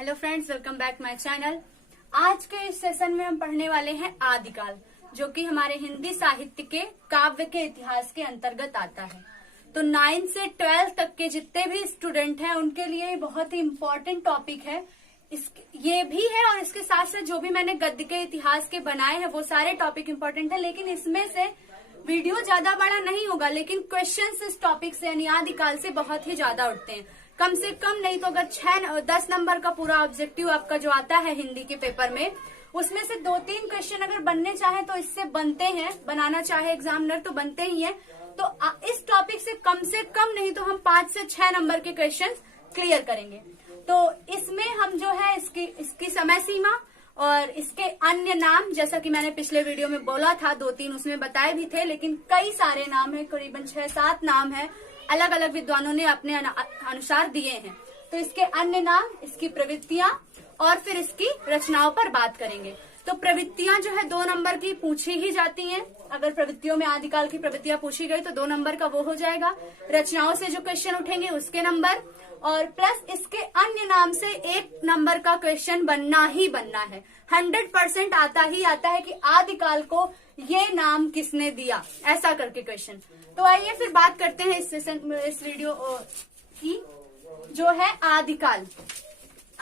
Hello friends, welcome back my channel. आज के इस सेशन में हम पढ़ने वाले हैं आदिकाल, जो कि हमारे हिंदी साहित्य के काव्य के इतिहास के अंतर्गत आता है। तो 9 से 12 तक के जितने भी स्टूडेंट हैं उनके लिए बहुत ही इम्पोर्टेंट टॉपिक है। ये भी है और इसके साथ साथ जो भी मैंने गद्य के इतिहास के बनाए हैं वो सारे टॉपिक इम्पोर्टेंट है, लेकिन इसमें से वीडियो ज्यादा बड़ा नहीं होगा, लेकिन क्वेश्चंस इस टॉपिक से यानी आदिकाल से बहुत ही ज्यादा उठते हैं। कम से कम नहीं तो अगर 10 नंबर का पूरा ऑब्जेक्टिव आपका जो आता है हिंदी के पेपर में, उसमें से 2-3 क्वेश्चन अगर बनने चाहे तो इससे बनते हैं, बनाना चाहे एग्जामिनर तो बनते ही है। तो इस टॉपिक से कम नहीं तो हम 5 से 6 नंबर के क्वेश्चन क्लियर करेंगे। तो इसमें हम जो है इसकी समय सीमा और इसके अन्य नाम, जैसा कि मैंने पिछले वीडियो में बोला था, 2-3 उसमें बताए भी थे, लेकिन कई सारे नाम है, करीबन 6-7 नाम है, अलग अलग विद्वानों ने अपने अनुसार दिए हैं। तो इसके अन्य नाम, इसकी प्रवृत्तियां और फिर इसकी रचनाओं पर बात करेंगे। तो प्रवृत्तियां जो है 2 नंबर की पूछी ही जाती हैं। अगर प्रवृत्तियों में आदिकाल की प्रवृत्तियां पूछी गई तो 2 नंबर का वो हो जाएगा। रचनाओं से जो क्वेश्चन उठेंगे उसके नंबर, और प्लस इसके अन्य नाम से 1 नंबर का क्वेश्चन बनना ही बनना है। 100% आता ही आता है कि आदिकाल को ये नाम किसने दिया, ऐसा करके क्वेश्चन। तो आइए फिर बात करते हैं इस वीडियो की, जो है आदिकाल।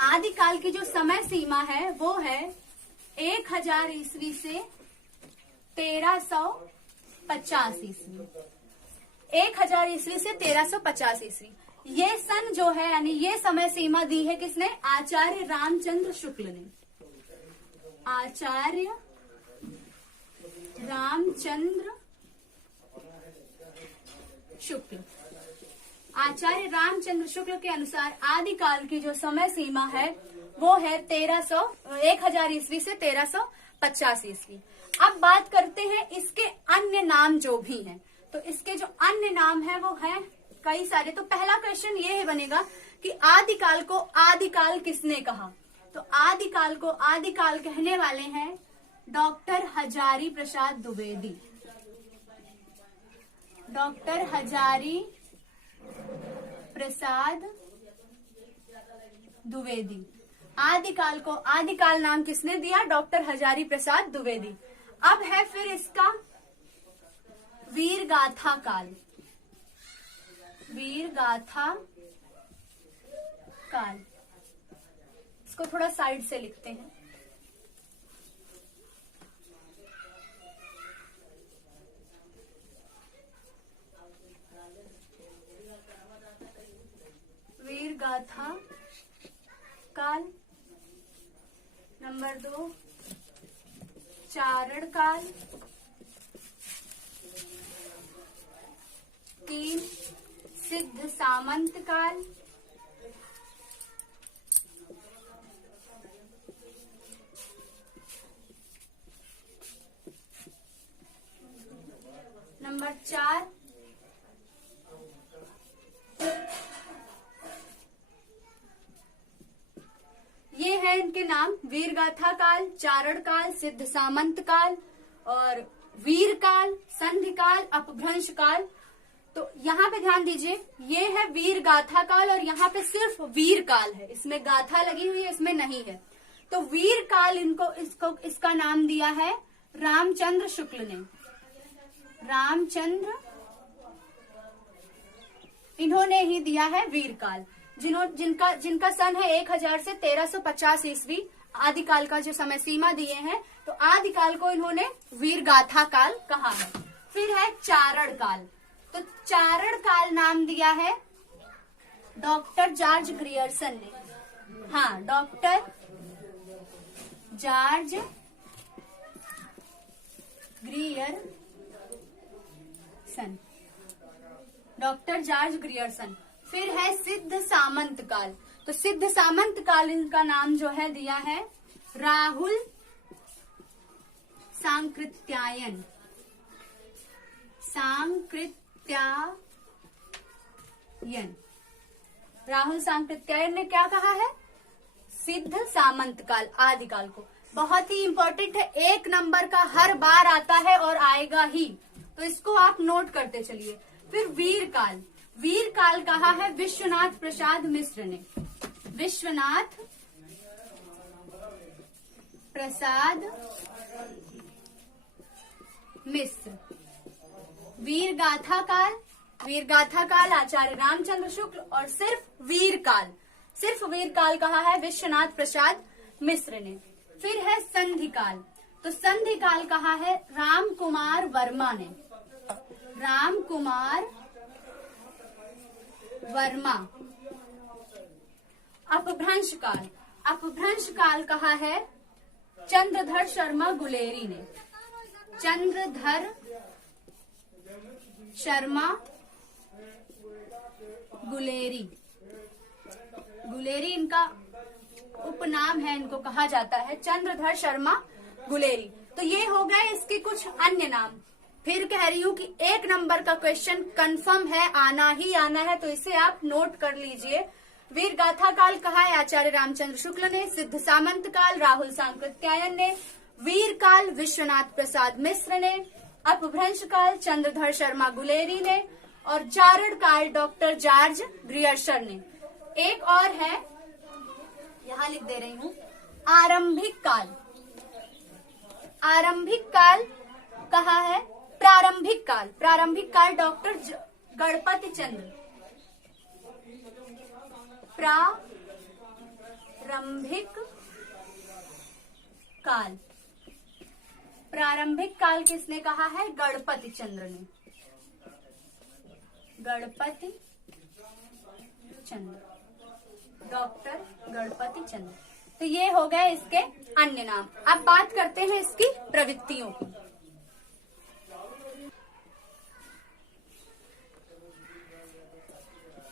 आदिकाल की जो समय सीमा है वो है 1000 ईस्वी से 1350 ईस्वी। 1000 ईस्वी से 1350 ईस्वी ये सन जो है, यानी ये समय सीमा दी है किसने? आचार्य रामचंद्र शुक्ल ने। आचार्य रामचंद्र शुक्ल। आचार्य रामचंद्र शुक्ल के अनुसार आदिकाल की जो समय सीमा है वो है 1000 ईस्वी से 1350 ईस्वी। अब बात करते हैं इसके अन्य नाम जो भी हैं। तो इसके जो अन्य नाम है वो है कई सारे। तो पहला क्वेश्चन ये है बनेगा कि आदिकाल को आदिकाल किसने कहा? तो आदिकाल को आदिकाल कहने वाले हैं डॉक्टर हजारी प्रसाद द्विवेदी। डॉक्टर हजारी प्रसाद द्विवेदी। आदिकाल को आदिकाल नाम किसने दिया? डॉक्टर हजारी प्रसाद द्विवेदी। अब है फिर इसका वीर गाथा काल। वीर गाथा काल, इसको थोड़ा साइड से लिखते हैं। वीर गाथा काल। नंबर 2 चारण काल। 3 सिद्ध सामंत काल। 4 ये है इनके नाम: वीर गाथा काल, चारण काल, सिद्ध सामंत काल और वीर काल, संधि काल, अपभ्रंश काल। तो यहाँ पे ध्यान दीजिए, ये है वीर गाथा काल और यहाँ पे सिर्फ वीर काल है, इसमें गाथा लगी हुई है, इसमें नहीं है। तो वीर काल इसका नाम दिया है रामचंद्र शुक्ल ने। रामचंद्र इन्होंने ही दिया है वीर काल। जिनका सन है 1000 से 1350 ईस्वी, आदिकाल का जो समय सीमा दिए हैं, तो आदिकाल को इन्होंने वीर गाथा काल कहा है। फिर है चारण काल। तो चारण काल नाम दिया है डॉक्टर जॉर्ज ग्रियर्सन ने। हाँ, doctor George Grierson. Doctor George Grierson. फिर है सिद्ध सामंत काल। तो सिद्ध सामंत काल इनका नाम जो है दिया है राहुल सांकृत्यायन। राहुल सांकृत्यायन ने क्या कहा है? सिद्ध सामंत काल, आदिकाल को। बहुत ही इंपॉर्टेंट है, 1 नंबर का हर बार आता है और आएगा ही, तो इसको आप नोट करते चलिए। फिर वीर काल। वीर काल कहा है विश्वनाथ प्रसाद मिश्र ने। विश्वनाथ प्रसाद मिश्र। वीरगाथा काल, वीरगाथा काल आचार्य रामचंद्र शुक्ल। और सिर्फ वीर काल कहा है विश्वनाथ प्रसाद मिश्र ने। फिर है संधि काल, तो संधि काल कहा है राम कुमार वर्मा ने। राम कुमार वर्मा। अपभ्रंश काल, अपभ्रंश काल कहा है चंद्रधर शर्मा गुलेरी ने। चंद्रधर शर्मा गुलेरी, गुलेरी इनका उपनाम है, इनको कहा जाता है चंद्रधर शर्मा गुलेरी। तो ये हो गए इसके कुछ अन्य नाम। फिर कह रही हूँ कि 1 नंबर का क्वेश्चन कंफर्म है, आना ही आना है, तो इसे आप नोट कर लीजिए। वीर गाथा काल कहा है आचार्य रामचंद्र शुक्ल ने। सिद्ध सामंत काल राहुल सांकृत्यायन ने। वीर काल विश्वनाथ प्रसाद मिश्र ने। अपभ्रंश काल चंद्रधर शर्मा गुलेरी ने। और जारड़ काल डॉक्टर जॉर्ज ग्रियर्सन ने। एक और है, यहां लिख दे रही हूं, आरंभिक काल। आरंभिक काल कहा है प्रारंभिक काल, प्रारंभिक काल डॉक्टर गणपति चंद्र। प्रारंभिक काल, प्रारंभिक काल किसने कहा है? गणपति चंद्र ने। गणपति चंद्र, डॉक्टर गणपति चंद्र। तो ये हो गए इसके अन्य नाम। अब बात करते हैं इसकी प्रवृत्तियों की।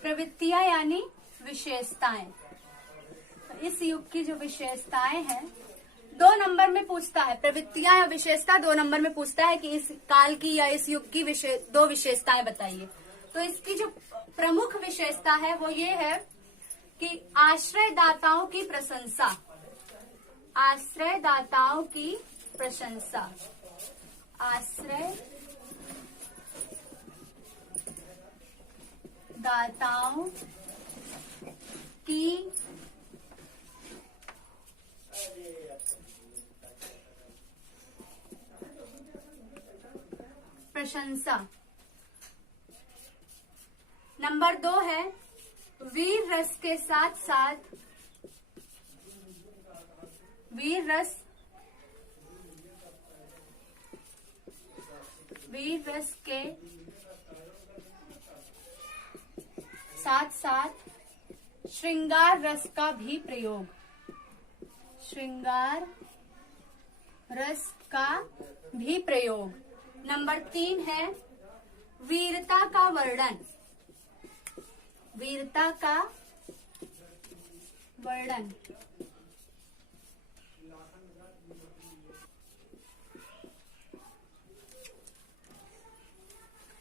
प्रवृत्तियां यानी विशेषताएं। तो इस युग की जो विशेषताएं हैं 2 नंबर में पूछता है। प्रवृत्तियां या विशेषता 2 नंबर में पूछता है कि इस काल की या इस युग की 2 विशेषताएं बताइए। तो इसकी जो प्रमुख विशेषता है वो ये है कि आश्रयदाताओं की प्रशंसा, आश्रयदाताओं की प्रशंसा, आश्रयदाताओं की प्रशंसा। नंबर 2 है वीर रस के साथ साथ, वीर रस के साथ साथ श्रृंगार रस का भी प्रयोग, श्रृंगार रस का भी प्रयोग। नंबर 3 है वीरता का वर्णन, वीरता का वर्णन।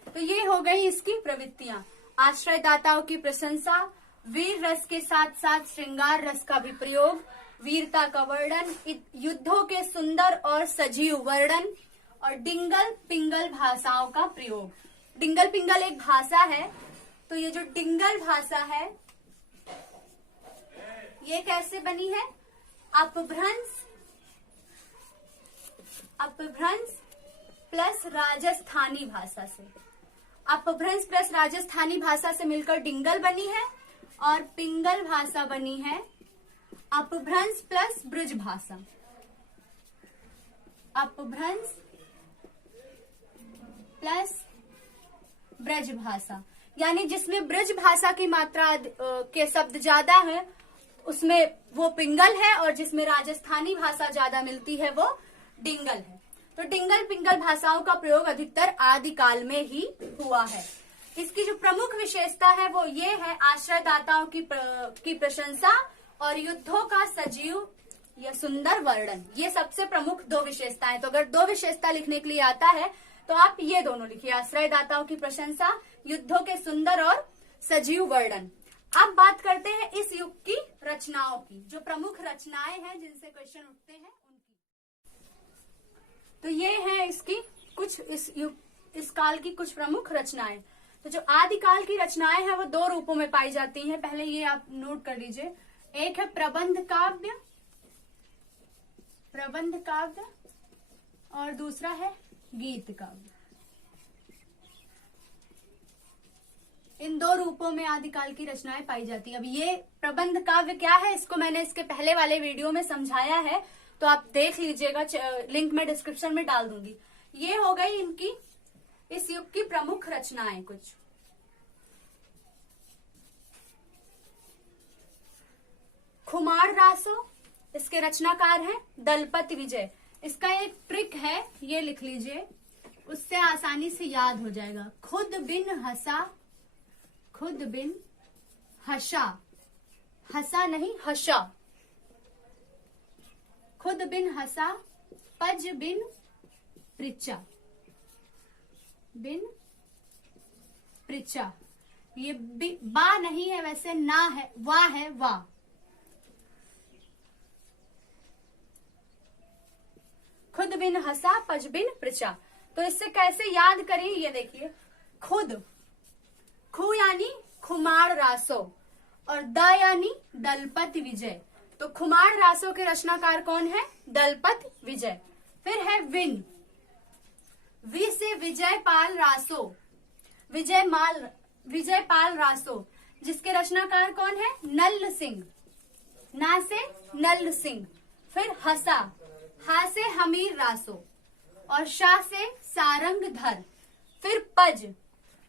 तो ये हो गई इसकी प्रवृत्तियां। आश्रयदाताओं की प्रशंसा, वीर रस के साथ साथ श्रृंगार रस का भी प्रयोग, वीरता का वर्णन, युद्धों के सुंदर और सजीव वर्णन और डिंगल पिंगल भाषाओं का प्रयोग। डिंगल पिंगल एक भाषा है। तो ये जो डिंगल भाषा है ये कैसे बनी है? अपभ्रंश प्लस राजस्थानी भाषा से। अपभ्रंश प्लस राजस्थानी भाषा से मिलकर डिंगल बनी है और पिंगल भाषा बनी है अपभ्रंश प्लस ब्रज भाषा। अपभ्रंश प्लस ब्रज भाषा यानी जिसमें ब्रज भाषा की मात्रा के शब्द ज्यादा है उसमें वो पिंगल है और जिसमें राजस्थानी भाषा ज्यादा मिलती है वो डिंगल है। तो डिंगल पिंगल भाषाओं का प्रयोग अधिकतर आदिकाल में ही हुआ है। इसकी जो प्रमुख विशेषता है वो ये है आश्रयदाताओं की प्रशंसा और युद्धों का सजीव या सुंदर वर्णन। ये सबसे प्रमुख 2 विशेषताएं। तो अगर 2 विशेषता लिखने के लिए आता है तो आप ये दोनों लिखिए, आश्रयदाताओं की प्रशंसा, युद्धों के सुंदर और सजीव वर्णन। अब बात करते हैं इस युग की रचनाओं की, जो प्रमुख रचनाएं हैं जिनसे क्वेश्चन उठते हैं उनकी। तो ये है इसकी कुछ इस काल की कुछ प्रमुख रचनाएं। तो जो आदिकाल की रचनाएं हैं वो 2 रूपों में पाई जाती हैं। पहले ये आप नोट कर लीजिए। एक है प्रबंध काव्य, प्रबंध काव्य, और दूसरा है गीत काव्य। इन दो रूपों में आदिकाल की रचनाएं पाई जाती है। अब ये प्रबंध काव्य क्या है, इसको मैंने इसके पहले वाले वीडियो में समझाया है, तो आप देख लीजिएगा, लिंक में डिस्क्रिप्शन में डाल दूंगी। ये हो गई इनकी इस युग की प्रमुख रचनाएं कुछ। खुमार रासो, इसके रचनाकार हैं दलपत विजय। इसका एक ट्रिक है, ये लिख लीजिए, उससे आसानी से याद हो जाएगा। खुद बिन हंसा, खुद बिन हंसा, हंसा नहीं हंसा, खुद बिन हंसा, पज बिन पृचा, बिन पृचा। ये बा नहीं है वैसे, ना है, वाह है, वाह। खुद बिन हंसा, पज बिन पृचा। तो इससे कैसे याद करें, ये देखिए। खुद, खु यानी खुमार रासो, और द यानी दलपत विजय। तो खुमार रासो के रचनाकार कौन है? दलपत विजय। फिर है विन, वि से विजय पाल रासो, विजय पाल रासो, जिसके रचनाकार कौन है? नल सिंह, ना से नल सिंह। फिर हसा, हा से हमीर रासो, और शाह से सारंग धर। फिर पज,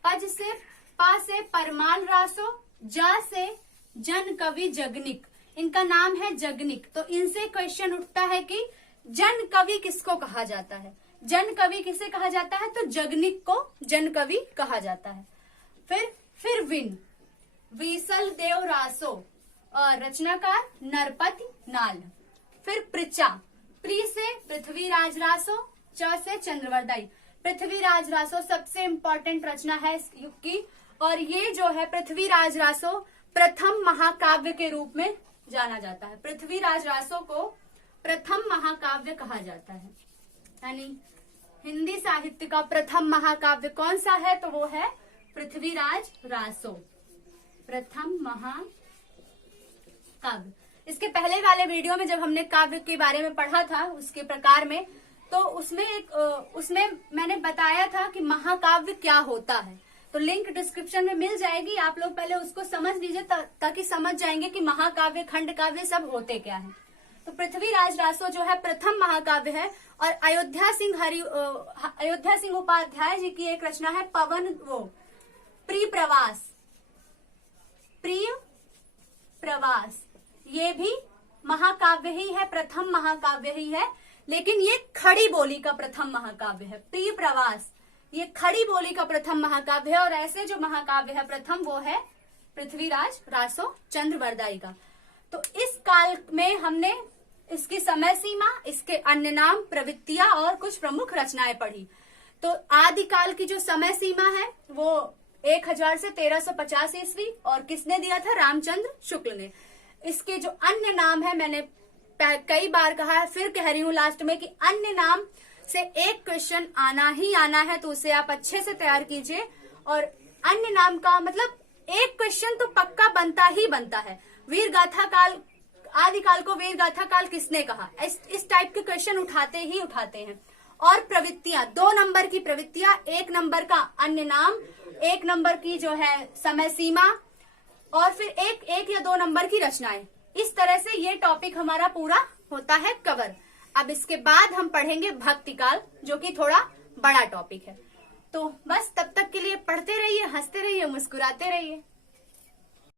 पज से पा से परमाल रासो, जा से जन कवि जगनिक। इनका नाम है जगनिक। तो इनसे क्वेश्चन उठता है कि जन कवि किसको कहा जाता है? जन कवि किसे कहा जाता है? तो जगनिक को जन कवि कहा जाता है। फिर विन, वीसल देव रासो, और रचनाकार नरपति नाल। फिर पृचा, प्री से पृथ्वीराज रासो, च से चंद्रवरदाई। पृथ्वीराज रासो सबसे इंपॉर्टेंट रचना है इस युग की, और ये जो है पृथ्वीराज रासो प्रथम महाकाव्य के रूप में जाना जाता है। पृथ्वीराज रासो को प्रथम महाकाव्य कहा जाता है। यानी हिंदी साहित्य का प्रथम महाकाव्य कौन सा है? तो वो है पृथ्वीराज रासो, प्रथम महाकाव्य। इसके पहले वाले वीडियो में जब हमने काव्य के बारे में पढ़ा था, उसके प्रकार में, तो उसमें मैंने बताया था कि महाकाव्य क्या होता है। तो लिंक डिस्क्रिप्शन में मिल जाएगी, आप लोग पहले उसको समझ लीजिए ताकि समझ जाएंगे कि महाकाव्य, खंड काव्य सब होते क्या है। तो पृथ्वीराज रासो जो है प्रथम महाकाव्य है, और अयोध्या सिंह उपाध्याय जी की एक रचना है प्रिय प्रवास। ये भी महाकाव्य ही है, प्रथम महाकाव्य ही है, लेकिन ये खड़ी बोली का प्रथम महाकाव्य है। प्रिय प्रवास ये खड़ी बोली का प्रथम महाकाव्य है, और ऐसे जो महाकाव्य है प्रथम, वो है पृथ्वीराज रासो चंद्रवरदाई का। तो इस काल में हमने इसकी समय सीमा, इसके अन्य नाम, प्रवृत्तियां और कुछ प्रमुख रचनाएं पढ़ी। तो आदिकाल की जो समय सीमा है वो 1000 से 1350 ईस्वी, और किसने दिया था? रामचंद्र शुक्ल ने। इसके जो अन्य नाम है, मैंने कई बार कहा है, फिर कह रही हूं लास्ट में, कि अन्य नाम से एक क्वेश्चन आना ही आना है, तो उसे आप अच्छे से तैयार कीजिए। और अन्य नाम का मतलब एक क्वेश्चन तो पक्का बनता ही बनता है। वीर गाथा काल, आदिकाल को वीर गाथा काल किसने कहा? इस टाइप के क्वेश्चन उठाते ही उठाते हैं। और प्रवृत्तियां, 2 नंबर की प्रवृत्तियां, 1 नंबर का अन्य नाम, 1 नंबर की जो है समय सीमा, और फिर एक या 2 नंबर की रचनाएं। इस तरह से ये टॉपिक हमारा पूरा होता है कवर। अब इसके बाद हम पढ़ेंगे भक्ति काल, जो कि थोड़ा बड़ा टॉपिक है। तो बस तब तक के लिए पढ़ते रहिए, हंसते रहिए, मुस्कुराते रहिए।